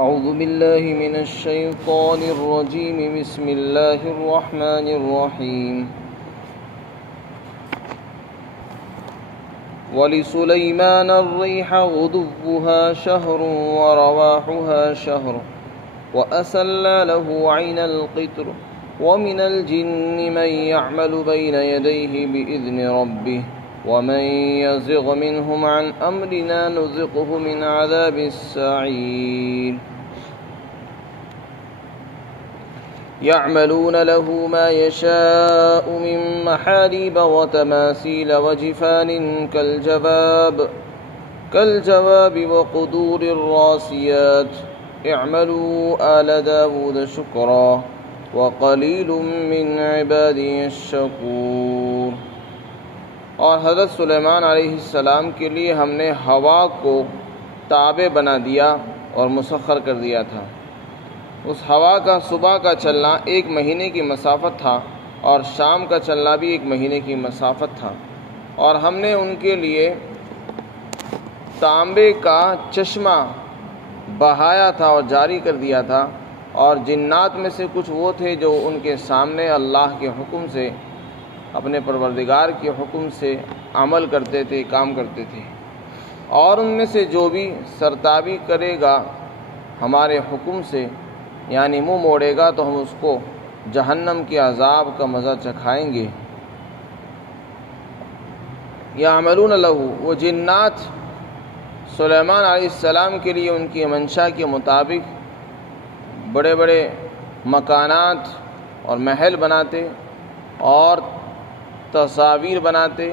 أعوذ بالله من الشيطان الرجيم بسم الله الرحمن الرحيم ولسليمان الريح غدوها شهر ورواحها شهر وأسلنا له عين القطر ومن الجن من يعمل بين يديه بإذن ربه ومن يزغ منهم عن أمرنا نذقه من عذاب السعير يعملون له ما يشاء من محاريب وتماثيل وجفان كالجواب وقدور الراسيات اعملوا آل داود شكرا وقلیل من عبادی الشکور۔ اور حضرت سلیمان علیہ السلام کے لیے ہم نے ہوا کو تابع بنا دیا اور مسخر کر دیا تھا۔ اس ہوا کا صبح کا چلنا 1 مہینے کی مسافت تھا اور شام کا چلنا بھی 1 مہینے کی مسافت تھا، اور ہم نے ان کے لیے تانبے کا چشمہ بہایا تھا اور جاری کر دیا تھا، اور جنات میں سے کچھ وہ تھے جو ان کے سامنے اللہ کے حکم سے، اپنے پروردگار کے حکم سے عمل کرتے تھے، کام کرتے تھے، اور ان میں سے جو بھی سرتابی کرے گا ہمارے حکم سے، یعنی منہ موڑے گا، تو ہم اس کو جہنم کے عذاب کا مزہ چکھائیں گے۔ یعملون لہ، وہ جنات سلیمان علیہ السلام کے لیے ان کی منشا کے مطابق بڑے بڑے مکانات اور محل بناتے اور تصاویر بناتے،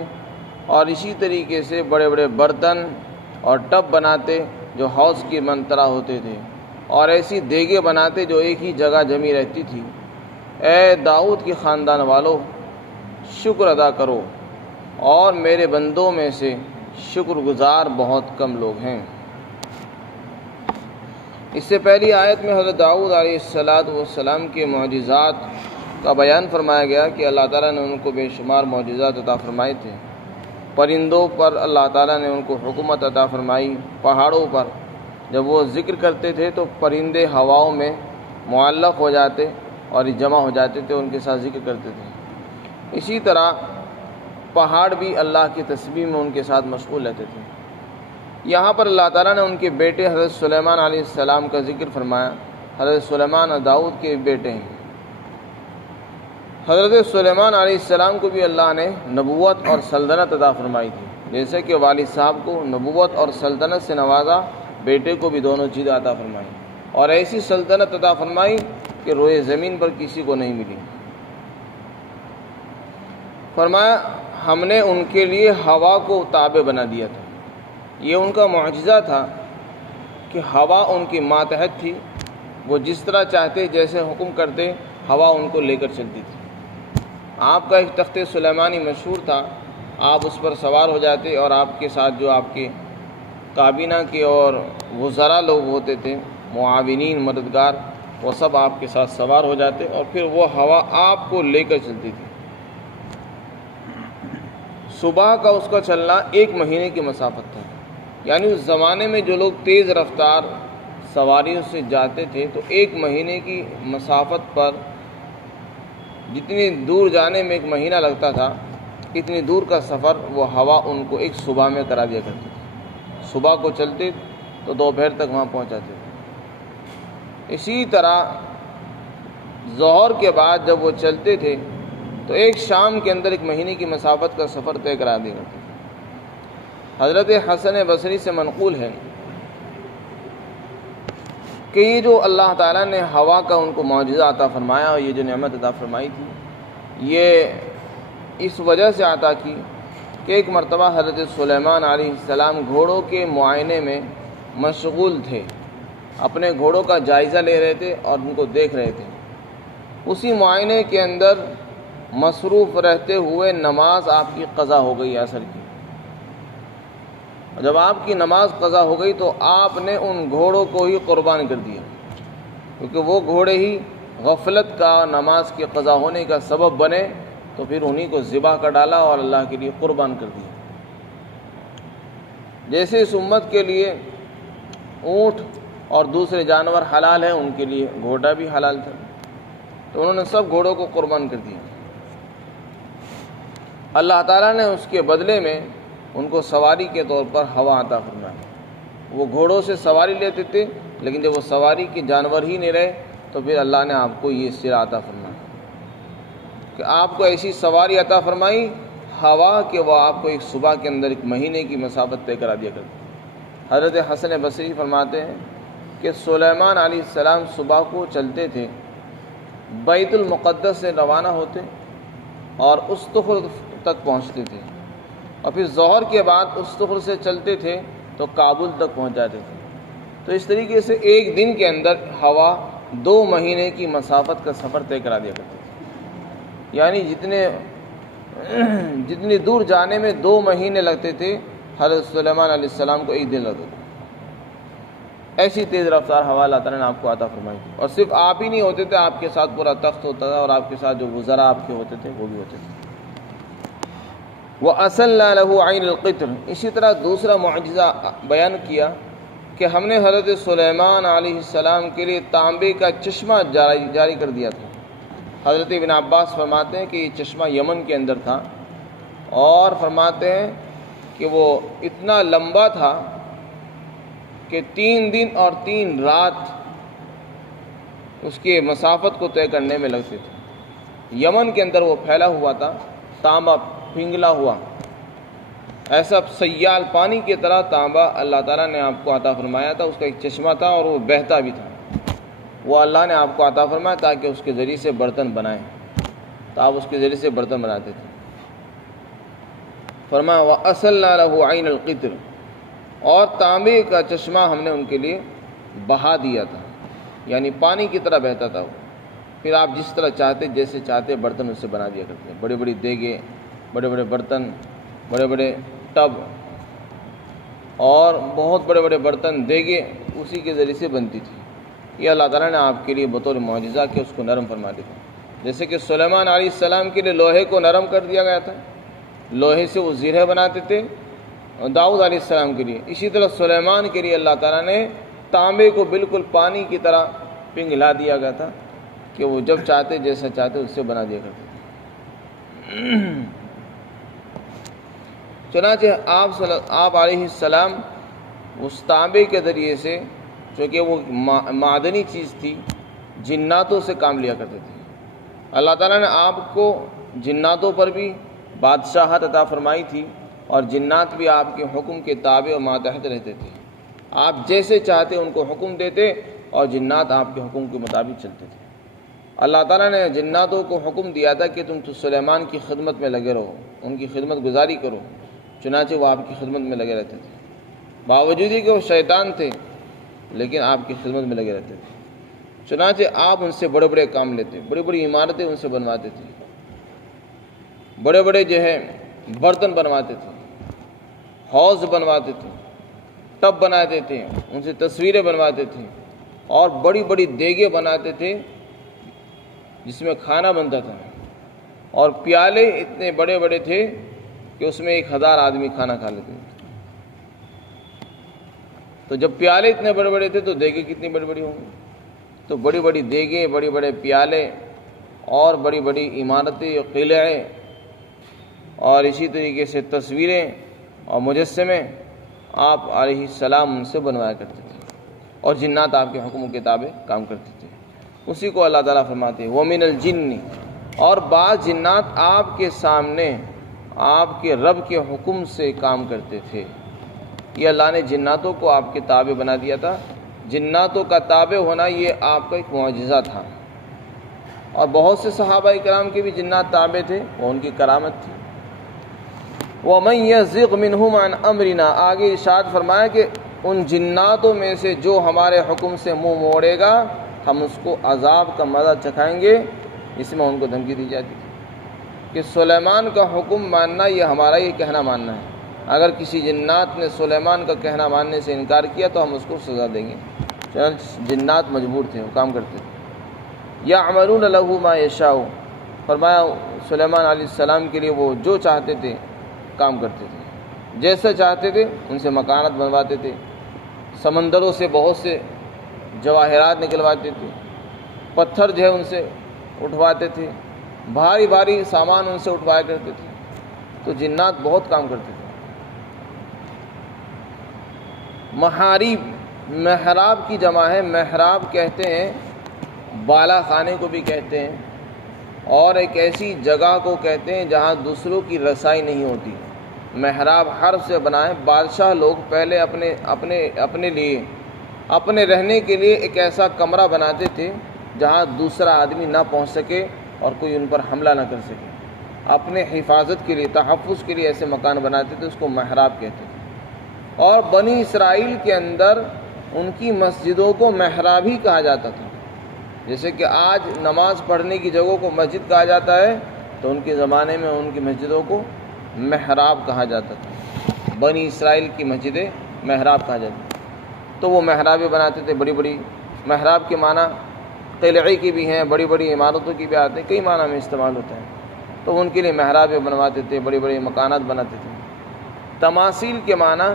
اور اسی طریقے سے بڑے بڑے برتن اور ٹب بناتے جو حوض کی منطرح ہوتے تھے، اور ایسی دیگیں بناتے جو ایک ہی جگہ جمی رہتی تھی۔ اے داؤد کے خاندان والو، شکر ادا کرو، اور میرے بندوں میں سے شکر گزار بہت کم لوگ ہیں۔ اس سے پہلی آیت میں حضرت داؤد علیہ السلام کے معجزات کا بیان فرمایا گیا کہ اللہ تعالیٰ نے ان کو بے شمار معجزات عطا فرمائے تھے۔ پرندوں پر اللہ تعالیٰ نے ان کو حکومت عطا فرمائی، پہاڑوں پر جب وہ ذکر کرتے تھے تو پرندے ہواؤں میں معلق ہو جاتے اور جمع ہو جاتے تھے، ان کے ساتھ ذکر کرتے تھے۔ اسی طرح پہاڑ بھی اللہ کی تسبیح میں ان کے ساتھ مشغول رہتے تھے۔ یہاں پر اللہ تعالیٰ نے ان کے بیٹے حضرت سلیمان علیہ السلام کا ذکر فرمایا۔ حضرت سلیمان اور داؤد کے بیٹے ہیں۔ حضرت سلیمان علیہ السلام کو بھی اللہ نے نبوت اور سلطنت عطا فرمائی تھی، جیسے کہ والد صاحب کو نبوت اور سلطنت سے نوازا، بیٹے کو بھی دونوں چیزیں عطا فرمائی، اور ایسی سلطنت عطا فرمائی کہ روئے زمین پر کسی کو نہیں ملی۔ فرمایا ہم نے ان کے لیے ہوا کو تابع بنا دیا تھا۔ یہ ان کا معجزہ تھا کہ ہوا ان کی ماتحت تھی، وہ جس طرح چاہتے، جیسے حکم کرتے، ہوا ان کو لے کر چلتی تھی۔ آپ کا ایک تخت سلیمانی مشہور تھا، آپ اس پر سوار ہو جاتے، اور آپ کے ساتھ جو آپ کے کابینہ کے اور وزراء لوگ ہوتے تھے، معاونین، مددگار، وہ سب آپ کے ساتھ سوار ہو جاتے، اور پھر وہ ہوا آپ کو لے کر چلتی تھی۔ صبح کا اس کا چلنا 1 مہینے کی مسافت تھا، یعنی اس زمانے میں جو لوگ تیز رفتار سواریوں سے جاتے تھے تو 1 مہینے کی مسافت پر جتنی دور جانے میں 1 مہینہ لگتا تھا، اتنی دور کا سفر وہ ہوا ان کو ایک صبح میں کرا دیا کرتی تھی۔ صبح کو چلتے تو دوپہر تک وہاں پہنچ جاتے تھے۔ اسی طرح ظہر کے بعد جب وہ چلتے تھے تو ایک شام کے اندر 1 مہینے کی مسافت کا سفر طے کرا دیا کرتے تھے۔ حضرت حسن بصری سے منقول ہے کہ یہ جو اللہ تعالیٰ نے ہوا کا ان کو معجزہ عطا فرمایا، اور یہ جو نعمت عطا فرمائی تھی، یہ اس وجہ سے عطا کی کہ ایک مرتبہ حضرت سلیمان علیہ السلام گھوڑوں کے معائنے میں مشغول تھے، اپنے گھوڑوں کا جائزہ لے رہے تھے اور ان کو دیکھ رہے تھے۔ اسی معائنے کے اندر مصروف رہتے ہوئے نماز آپ کی قضا ہو گئی عصر کی۔ جب آپ کی نماز قضا ہو گئی تو آپ نے ان گھوڑوں کو ہی قربان کر دیا، کیونکہ وہ گھوڑے ہی غفلت کا نماز کی قضا ہونے کا سبب بنے، تو پھر انہی کو ذبح کر ڈالا اور اللہ کے لیے قربان کر دیا۔ جیسے اس امت کے لیے اونٹ اور دوسرے جانور حلال ہیں ان کے لیے گھوڑا بھی حلال تھا، تو انہوں نے سب گھوڑوں کو قربان کر دیا۔ اللہ تعالیٰ نے اس کے بدلے میں ان کو سواری کے طور پر ہوا عطا فرمایا۔ وہ گھوڑوں سے سواری لیتے تھے، لیکن جب وہ سواری کے جانور ہی نہیں رہے تو پھر اللہ نے آپ کو یہ سرا عطا فرمایا کہ آپ کو ایسی سواری عطا فرمائی ہوا کہ وہ آپ کو ایک صبح کے اندر ایک مہینے کی مسافت طے کرا دیا کرتی۔ حضرت حسن بصری فرماتے ہیں کہ سلیمان علیہ السلام صبح کو چلتے تھے، بیت المقدس سے روانہ ہوتے اور استخر تک پہنچتے تھے، اور پھر ظہر کے بعد استخر سے چلتے تھے تو کابل تک پہنچ جاتے تھے۔ تو اس طریقے سے ایک دن کے اندر ہوا 2 مہینے کی مسافت کا سفر طے کرا دیا کرتی تھی، یعنی جتنی دور جانے میں 2 مہینے لگتے تھے، حضرت سلیمان علیہ السلام کو 1 دن لگتا تھا۔ ایسی تیز رفتار ہوا اللہ تعالیٰ نے آپ کو عطا فرمائی تھی، اور صرف آپ ہی نہیں ہوتے تھے، آپ کے ساتھ پورا تخت ہوتا تھا، اور آپ کے ساتھ جو وزراء آپ کے ہوتے تھے وہ بھی ہوتے تھے۔ وَأَسَلْنَا لَهُ عَيْنَ الْقِطْرِ، اسی طرح دوسرا معجزہ بیان کیا کہ ہم نے حضرت سلیمان علیہ السلام کے لیے تانبے کا چشمہ جاری کر دیا تھا۔ حضرت ابن عباس فرماتے ہیں کہ یہ چشمہ یمن کے اندر تھا، اور فرماتے ہیں کہ وہ اتنا لمبا تھا کہ 3 دن اور 3 رات اس کے مسافت کو طے کرنے میں لگتے تھے۔ یمن کے اندر وہ پھیلا ہوا تھا، تانبا پھنگلا ہوا، ایسا سیال پانی کی طرح تانبا اللہ تعالیٰ نے آپ کو عطا فرمایا تھا۔ اس کا ایک چشمہ تھا اور وہ بہتا بھی تھا، وہ اللہ نے آپ کو عطا فرمایا تاکہ اس کے ذریعے سے برتن بنائیں، تو آپ اس کے ذریعے سے برتن بناتے تھے۔ فرمایا وَأَسَلْنَا لَهُ عَيْنَ الْقِطْرِ، اور تانبے کا چشمہ ہم نے ان کے لیے بہا دیا تھا، یعنی پانی کی طرح بہتا تھا وہ، پھر آپ جس طرح چاہتے جیسے چاہتے برتن اس سے بنا دیا کرتے ہیں۔ بڑے بڑی دیگیں، بڑے بڑے برتن، بڑے بڑے ٹب اور بہت بڑے بڑے برتن دیگیں اسی کے ذریعے سے بنتی تھی۔ یہ اللہ تعالیٰ نے آپ کے لیے بطور معجزہ کہ اس کو نرم فرما دیا، جیسے کہ سلیمان علیہ السلام کے لیے لوہے کو نرم کر دیا گیا تھا، لوہے سے وہ زرہ بناتے تھے، اور داؤد علیہ السلام کے لیے اسی طرح سلیمان کے لیے اللہ تعالیٰ نے تانبے کو بالکل پانی کی طرح پنگھلا دیا گیا تھا کہ وہ جب چاہتے جیسا چاہتے اس سے بنا دیا کرتے تھے۔ چنانچہ آپ علیہ السلام اس تانبے کے ذریعے سے، چونکہ وہ معدنی چیز تھی، جناتوں سے کام لیا کرتے تھے۔ اللہ تعالیٰ نے آپ کو جناتوں پر بھی بادشاہت عطا فرمائی تھی، اور جنات بھی آپ کے حکم کے تابع و ماتحت رہتے تھے۔ آپ جیسے چاہتے ان کو حکم دیتے اور جنات آپ کے حکم کے مطابق چلتے تھے۔ اللہ تعالیٰ نے جناتوں کو حکم دیا تھا کہ تم تو سلیمان کی خدمت میں لگے رہو، ان کی خدمت گزاری کرو، چنانچہ وہ آپ کی خدمت میں لگے رہتے تھے، باوجود ہی کہ وہ شیطان تھے لیکن آپ کی خدمت میں لگے رہتے تھے۔ چنانچہ آپ ان سے بڑے بڑے کام لیتے، بڑی بڑی عمارتیں ان سے بنواتے تھے، بڑے بڑے جو ہے برتن بنواتے تھے، حوض بنواتے تھے، ٹب بناتے تھے، ان سے تصویریں بنواتے تھے، اور بڑی بڑی دیگیں بناتے تھے جس میں کھانا بنتا تھا، اور پیالے اتنے بڑے بڑے تھے کہ اس میں 1000 آدمی کھانا کھا لیتے تھے۔ تو جب پیالے اتنے بڑے بڑے تھے تو دیگیں کتنی بڑی بڑی ہوں گی؟ تو بڑی بڑی دیگیں، بڑے بڑے پیالے، اور بڑی بڑی عمارتیں، قلعے، اور اسی طریقے سے تصویریں اور مجسمے آپ علیہ السلام ان سے بنوایا کرتے تھے، اور جنات آپ کے حکم کے تابع کام کرتے تھے۔ اسی کو اللہ تعالیٰ فرماتے ہیں وَمِنَ الْجِنِّ، اور بعض جنات آپ کے سامنے آپ کے رب کے حکم سے کام کرتے تھے۔ یہ اللہ نے جناتوں کو آپ کے تابع بنا دیا تھا۔ جناتوں کا تابع ہونا یہ آپ کا ایک معجزہ تھا، اور بہت سے صحابہ کرام کے بھی جنات تابع تھے، وہ ان کی کرامت تھی۔ وَمَنْ يَزِغْ مِنْهُمْ عَنْ أَمْرِنَا، آگے ارشاد فرمایا کہ ان جناتوں میں سے جو ہمارے حکم سے منہ موڑے گا ہم اس کو عذاب کا مزہ چکھائیں گے۔ اس میں ان کو دھمکی دی جاتی تھی کہ سلیمان کا حکم ماننا یہ ہمارا یہ کہنا ماننا ہے، اگر کسی جنات نے سلیمان کا کہنا ماننے سے انکار کیا تو ہم اس کو سزا دیں گے۔ جنات مجبور تھے، وہ کام کرتے تھے۔ یعملون لہ ما یشاء، فرمایا سلیمان علیہ السلام کے لیے وہ جو چاہتے تھے کام کرتے تھے، جیسا چاہتے تھے ان سے مکانات بنواتے تھے، سمندروں سے بہت سے جواہرات نکلواتے تھے، پتھر جو ہے ان سے اٹھواتے تھے، بھاری بھاری سامان ان سے اٹھوایا کرتے تھے. تو جنات بہت کام کرتے تھے. محاریب، محراب کی جمع ہے. محراب کہتے ہیں بالا خانے کو بھی کہتے ہیں، اور ایک ایسی جگہ کو کہتے ہیں جہاں دوسروں کی رسائی نہیں ہوتی. محراب حرف سے بنا ہے. بادشاہ لوگ پہلے اپنے لیے، اپنے رہنے کے لیے ایک ایسا کمرہ بناتے تھے جہاں دوسرا آدمی نہ پہنچ سکے اور کوئی ان پر حملہ نہ کر سکے. اپنے حفاظت کے لیے، تحفظ کے لیے ایسے مکان بناتے تھے، اس کو محراب کہتے تھے. اور بنی اسرائیل کے اندر ان کی مسجدوں کو محراب ہی کہا جاتا تھا. جیسے کہ آج نماز پڑھنے کی جگہوں کو مسجد کہا جاتا ہے، تو ان کے زمانے میں ان کی مسجدوں کو محراب کہا جاتا تھا. بنی اسرائیل کی مسجدیں محراب کہا جاتا تھا. تو وہ محرابیں بناتے تھے بڑی بڑی. محراب کے معنی قلعے کی بھی ہیں، بڑی بڑی عمارتوں کی بھی آتے ہیں، کئی معنی میں استعمال ہوتا ہے. تو ان کے لیے محرابیں بنواتے تھے، بڑی بڑی مکانات بناتے تھے. تماثیل کے معنی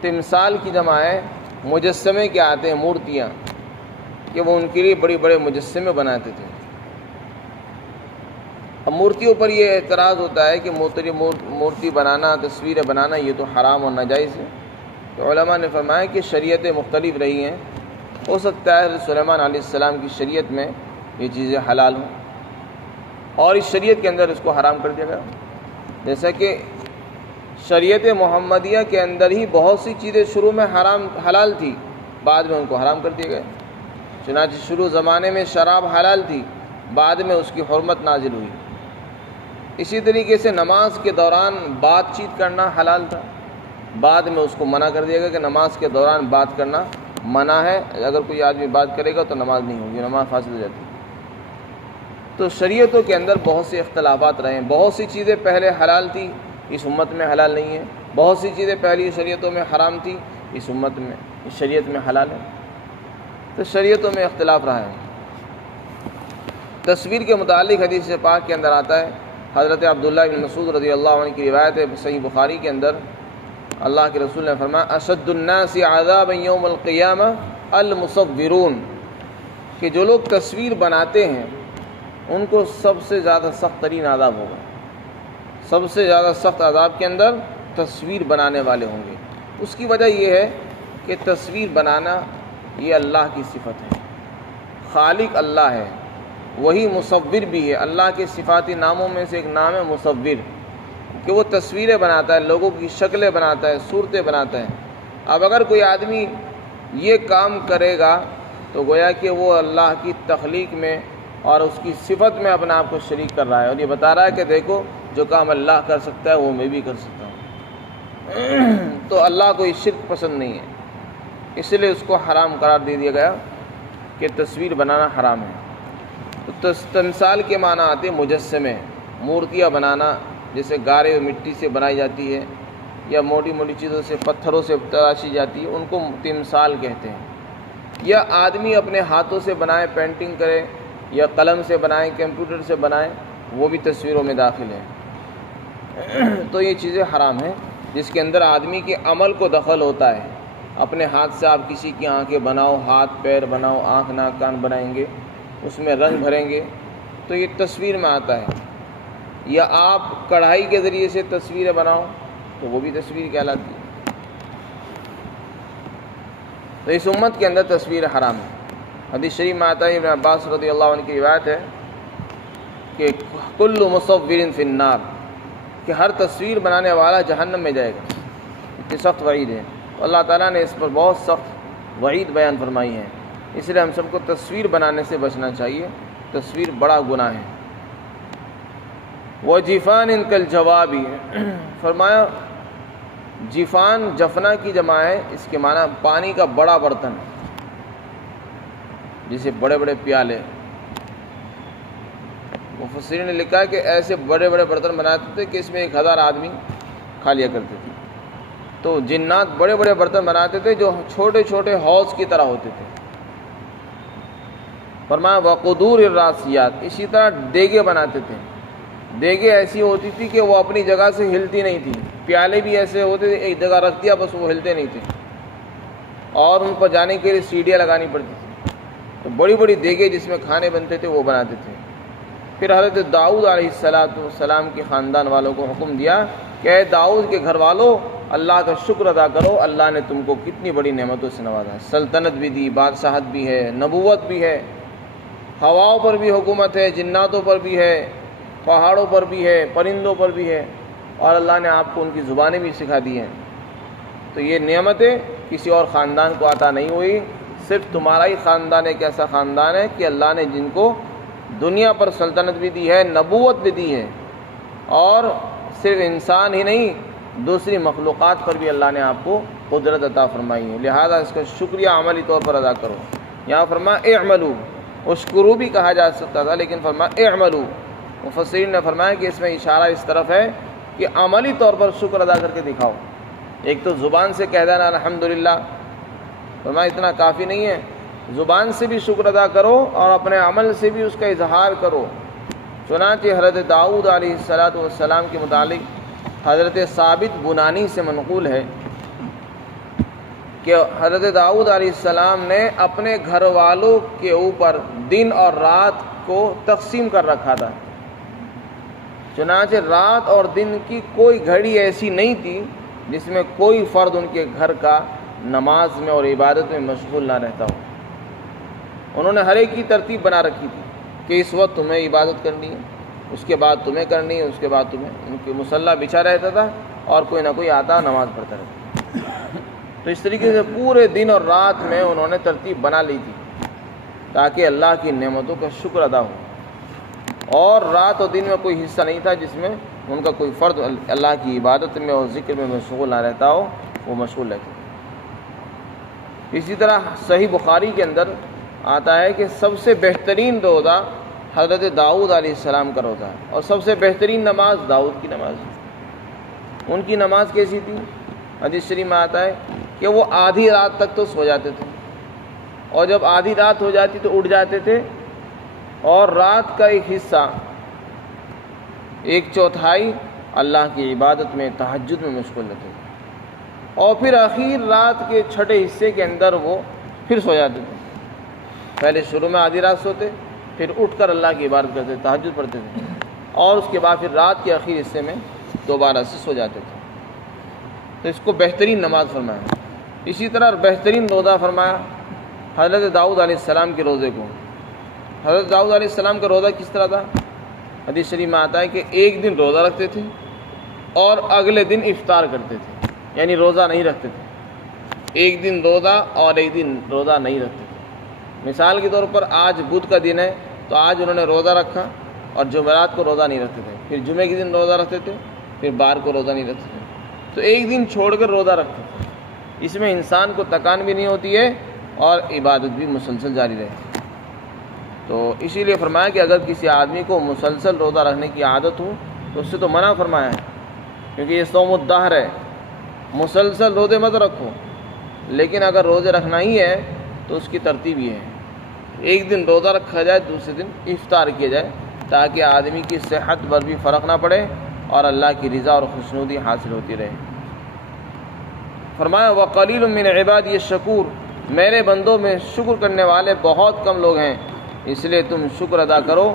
تمثال کی جمع ہے. مجسمے کے آتے ہیں، مورتیاں، کہ وہ ان کے لیے بڑے بڑے مجسمے بناتے تھے. اب مورتیوں پر یہ اعتراض ہوتا ہے کہ مورتی بنانا، تصویریں بنانا یہ تو حرام اور ناجائز ہے. تو علماء نے فرمایا کہ شریعتیں مختلف رہی ہیں. ہو سکتا ہے سلیمان علیہ السلام کی شریعت میں یہ چیزیں حلال ہوں اور اس شریعت کے اندر اس کو حرام کر دیا گیا. جیسا کہ شریعت محمدیہ کے اندر ہی بہت سی چیزیں شروع میں حلال تھی، بعد میں ان کو حرام کر دیا گیا. چنانچہ شروع زمانے میں شراب حلال تھی، بعد میں اس کی حرمت نازل ہوئی. اسی طریقے سے نماز کے دوران بات چیت کرنا حلال تھا، بعد میں اس کو منع کر دیا گیا کہ نماز کے دوران بات کرنا منع ہے. اگر کوئی آدمی بات کرے گا تو نماز نہیں ہوگی، نماز فاسد ہو جاتی ہے. تو شریعتوں کے اندر بہت سے اختلافات رہے ہیں. بہت سی چیزیں پہلے حلال تھی، اس امت میں حلال نہیں ہے. بہت سی چیزیں پہلی شریعتوں میں حرام تھی، اس امت میں، اس شریعت میں حلال ہے. تو شریعتوں میں اختلاف رہا ہے. تصویر کے متعلق حدیث پاک کے اندر آتا ہے، حضرت عبداللہ بن مسعود رضی اللہ عنہ کی روایت ہے صحیح بخاری کے اندر. اللہ کے رسول نے فرمایا اشد الناس عذابا یوم القیامہ المصورون، کہ جو لوگ تصویر بناتے ہیں ان کو سب سے زیادہ سخت ترین عذاب ہوگا. سب سے زیادہ سخت عذاب کے اندر تصویر بنانے والے ہوں گے. اس کی وجہ یہ ہے کہ تصویر بنانا یہ اللہ کی صفت ہے. خالق اللہ ہے، وہی مصور بھی ہے. اللہ کے صفاتی ناموں میں سے ایک نام ہے مصور، کہ وہ تصویریں بناتا ہے، لوگوں کی شکلیں بناتا ہے، صورتیں بناتا ہے. اب اگر کوئی آدمی یہ کام کرے گا تو گویا کہ وہ اللہ کی تخلیق میں اور اس کی صفت میں اپنے آپ کو شریک کر رہا ہے، اور یہ بتا رہا ہے کہ دیکھو جو کام اللہ کر سکتا ہے وہ میں بھی کر سکتا ہوں. تو اللہ کو یہ شرک پسند نہیں ہے، اس لیے اس کو حرام قرار دے دیا گیا کہ تصویر بنانا حرام ہے. تو تمثال کے معنی آتے مجسمے، مورتیاں بنانا، جیسے گارے اور مٹی سے بنائی جاتی ہے یا موٹی موٹی چیزوں سے، پتھروں سے تراشی جاتی ہے، ان کو تمثال کہتے ہیں. یا آدمی اپنے ہاتھوں سے بنائے، پینٹنگ کرے، یا قلم سے بنائے، کمپیوٹر سے بنائے، وہ بھی تصویروں میں داخل ہے. تو یہ چیزیں حرام ہیں جس کے اندر آدمی کے عمل کو دخل ہوتا ہے. اپنے ہاتھ سے آپ کسی کی آنکھیں بناؤ، ہاتھ پیر بناؤ، آنکھ ناک کان بنائیں گے، اس میں رنگ بھریں گے، تو یہ تصویر میں آتا ہے. یا آپ کڑھائی کے ذریعے سے تصویریں بناؤ تو وہ بھی تصویر کہلاتی ہے. تو اس امت کے اندر تصویر حرام ہے. حدیث شریف میں آتا ہے، ابن عباس رضی اللہ عنہ کی روایت ہے کہ کل مصور فی النار، کہ ہر تصویر بنانے والا جہنم میں جائے گا. اتنی سخت وعید ہے. اللہ تعالیٰ نے اس پر بہت سخت وعید بیان فرمائی ہے. اس لیے ہم سب کو تصویر بنانے سے بچنا چاہیے. تصویر بڑا گناہ ہے. وجفان کالجواب، فرمایا جفان جفنا کی جمع ہے، اس کے معنی پانی کا بڑا برتن، جسے بڑے بڑے پیالے. مفسرین نے لکھا ہے کہ ایسے بڑے بڑے برتن بناتے تھے کہ اس میں 1000 آدمی کھا لیا کرتے تھے. تو جنات بڑے بڑے برتن بناتے تھے جو چھوٹے چھوٹے حوض کی طرح ہوتے تھے. فرمایا وقدور الراسیات، اسی طرح دیگیں بناتے تھے. دیگیں ایسی ہوتی تھی کہ وہ اپنی جگہ سے ہلتی نہیں تھی. پیالے بھی ایسے ہوتے تھے، ایک جگہ رکھ دیا بس وہ ہلتے نہیں تھے، اور ان پر جانے کے لیے سیڑھیاں لگانی پڑتی تھی. تو بڑی بڑی دیگیں جس میں کھانے بنتے تھے وہ بناتے تھے۔ پھر حضرت داؤد علیہ السلام کے خاندان والوں کو حکم دیا کہ اے داؤد کے گھر والو، اللہ کا شکر ادا کرو، اللہ نے تم کو کتنی بڑی نعمتوں سے نوازا ہے، سلطنت بھی دی، بادشاہت بھی ہے، نبوت بھی ہے، ہواؤں پر بھی حکومت ہے، جناتوں پر بھی ہے، پہاڑوں پر بھی ہے، پرندوں پر بھی ہے، اور اللہ نے آپ کو ان کی زبانیں بھی سکھا دی ہیں۔ تو یہ نعمتیں کسی اور خاندان کو عطا نہیں ہوئی، صرف تمہارا ہی خاندان ایک ایسا خاندان ہے کہ اللہ نے جن کو دنیا پر سلطنت بھی دی ہے، نبوت بھی دی ہے، اور صرف انسان ہی نہیں دوسری مخلوقات پر بھی اللہ نے آپ کو قدرت عطا فرمائی ہے، لہذا اس کا شکریہ عملی طور پر ادا کرو۔ یہاں فرمایا اعملوا، اشکروا بھی کہا جا سکتا تھا لیکن فرمایا اعملوا۔ مفسرین نے فرمایا کہ اس میں اشارہ اس طرف ہے کہ عملی طور پر شکر ادا کر کے دکھاؤ۔ ایک تو زبان سے کہہ دینا الحمدللہ، فرمایا اتنا کافی نہیں ہے، زبان سے بھی شکر ادا کرو اور اپنے عمل سے بھی اس کا اظہار کرو۔ چنانچہ حضرت داؤد علیہ السلام کے متعلق حضرت ثابت بنانی سے منقول ہے کہ حضرت داؤد علیہ السلام نے اپنے گھر والوں کے اوپر دن اور رات کو تقسیم کر رکھا تھا، چنانچہ رات اور دن کی کوئی گھڑی ایسی نہیں تھی جس میں کوئی فرد ان کے گھر کا نماز میں اور عبادت میں مشغول نہ رہتا ہو۔ انہوں نے ہر ایک کی ترتیب بنا رکھی تھی کہ اس وقت تمہیں عبادت کرنی ہے، اس کے بعد تمہیں کرنی ہے، اس کے بعد تمہیں، ان کے مصلی بچھا رہتا تھا اور کوئی نہ کوئی آتا نماز پڑھتا رہتا۔ تو اس طریقے سے پورے دن اور رات میں انہوں نے ترتیب بنا لی تھی تاکہ اللہ کی نعمتوں کا شکر ادا ہو، اور رات اور دن میں کوئی حصہ نہیں تھا جس میں ان کا کوئی فرد اللہ کی عبادت میں اور ذکر میں مشغول نہ رہتا ہو، وہ مشغول رہتے۔ اسی طرح صحیح بخاری کے اندر آتا ہے کہ سب سے بہترین روزہ حضرت داؤد علیہ السلام کا روزہ ہے، اور سب سے بہترین نماز داؤد کی نماز ہے۔ ان کی نماز کیسی تھی؟ حدیث شریف میں آتا ہے کہ وہ آدھی رات تک تو سو جاتے تھے، اور جب آدھی رات ہو جاتی تو اٹھ جاتے تھے، اور رات کا ایک حصہ، ایک چوتھائی اللہ کی عبادت میں، تہجد میں مشغول رہتے تھے، اور پھر آخر رات کے چھٹے حصے کے اندر وہ پھر سو جاتے تھے۔ پہلے شروع میں آدھی رات سوتے، پھر اٹھ کر اللہ کی عبادت کرتے، تہجد پڑھتے تھے، اور اس کے بعد پھر رات کے آخری حصے میں دوبارہ سے سو جاتے تھے۔ تو اس کو بہترین نماز فرمایا۔ اسی طرح بہترین روزہ فرمایا حضرت داؤد علیہ السلام کے روزے کو۔ حضرت داؤد علیہ السلام کا روزہ کس طرح تھا؟ حدیث شریف میں آتا ہے کہ ایک دن روزہ رکھتے تھے اور اگلے دن افطار کرتے تھے، یعنی روزہ نہیں رکھتے تھے، ایک دن روزہ اور ایک دن روزہ نہیں رکھتے تھے۔ مثال کے طور پر آج بدھ کا دن ہے تو آج انہوں نے روزہ رکھا اور جمعرات کو روزہ نہیں رکھتے تھے، پھر جمعے کے دن روزہ رکھتے تھے، پھر بار کو روزہ نہیں رکھتے تھے، تو ایک دن چھوڑ کر روزہ رکھتے تھے۔ اس میں انسان کو تکان بھی نہیں ہوتی ہے اور عبادت بھی مسلسل جاری رہتی ہے۔ تو اسی لیے فرمایا کہ اگر کسی آدمی کو مسلسل روزہ رکھنے کی عادت ہو تو اس سے تو منع فرمایا ہے، کیونکہ یہ صوم الدہر ہے، مسلسل روزے مت رکھو، لیکن اگر روزے رکھنا ہی ہے تو اس کی ترتیب یہ ہے، ایک دن روزہ رکھا جائے، دوسرے دن افطار کیا جائے، تاکہ آدمی کی صحت پر بھی فرق نہ پڑے اور اللہ کی رضا اور خوشنودی حاصل ہوتی رہے۔ فرمایا وَقَلِيلٌ مِّنْ عِبَادِيَ الشَّكُورُ، میرے بندوں میں شکر کرنے والے بہت کم لوگ ہیں، اس لیے تم شکر ادا کرو۔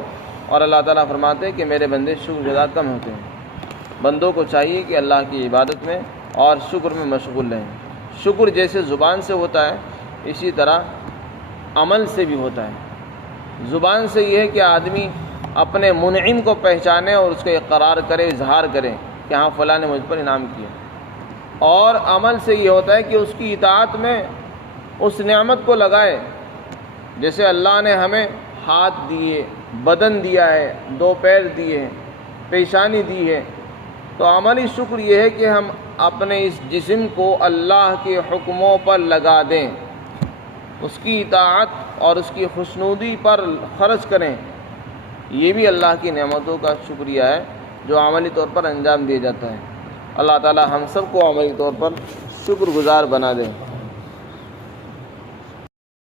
اور اللہ تعالیٰ فرماتے ہیں کہ میرے بندے شکر ادا کم ہوتے ہیں۔ بندوں کو چاہیے کہ اللہ کی عبادت میں اور شکر میں مشغول رہیں۔ شکر جیسے زبان سے ہوتا ہے اسی طرح عمل سے بھی ہوتا ہے۔ زبان سے یہ ہے کہ آدمی اپنے منعم کو پہچانے اور اس کا اقرار کرے، اظہار کرے کہ ہاں فلاں نے مجھ پر انعام کیا، اور عمل سے یہ ہوتا ہے کہ اس کی اطاعت میں اس نعمت کو لگائے۔ جیسے اللہ نے ہمیں ہاتھ دیے، بدن دیا ہے، دو پیر دیے، پیشانی دی ہے، تو عملی شکر یہ ہے کہ ہم اپنے اس جسم کو اللہ کے حکموں پر لگا دیں، اس کی اطاعت اور اس کی خوشنودی پر خرچ کریں۔ یہ بھی اللہ کی نعمتوں کا شکریہ ہے جو عملی طور پر انجام دیا جاتا ہے۔ اللہ تعالی ہم سب کو عملی طور پر شکر گزار بنا دیں۔